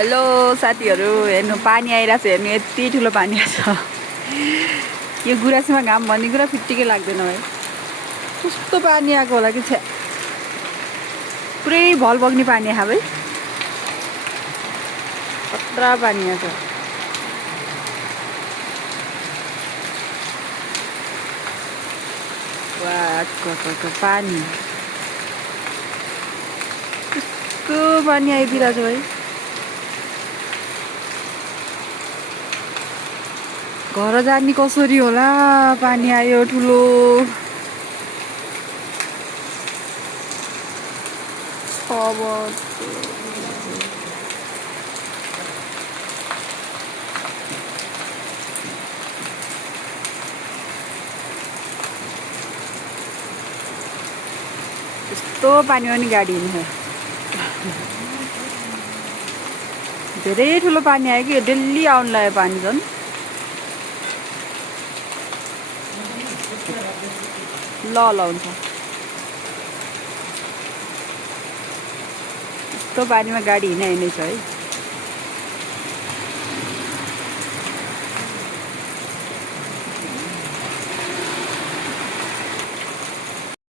Hello साथीहरू, हेर्नु पानी आइरहेको छ। हेर्नु यति ठुलो पानी आएको छ। यो गुराँसमा घाम भन्ने कुरा फिट्टिकै लाग्दैन है। कस्तो पानी आएको होला कि छ्या, पुरै भल बग्ने पानी आएको है। खतरा पानी आएको छ। वाह पानी कस्तो पानी आइदिरहेको छ भाइ। घर जाने कसरी होला, पानी आयो ठुलो। यस्तो पानीमा नि गाडी हिँड्छ। धेरै ठुलो पानी आयो कि डेली आउनु लाग्यो पानी झन्। ल हुन्छ। यस्तो पानीमा गाडी हिँड्ने छ है।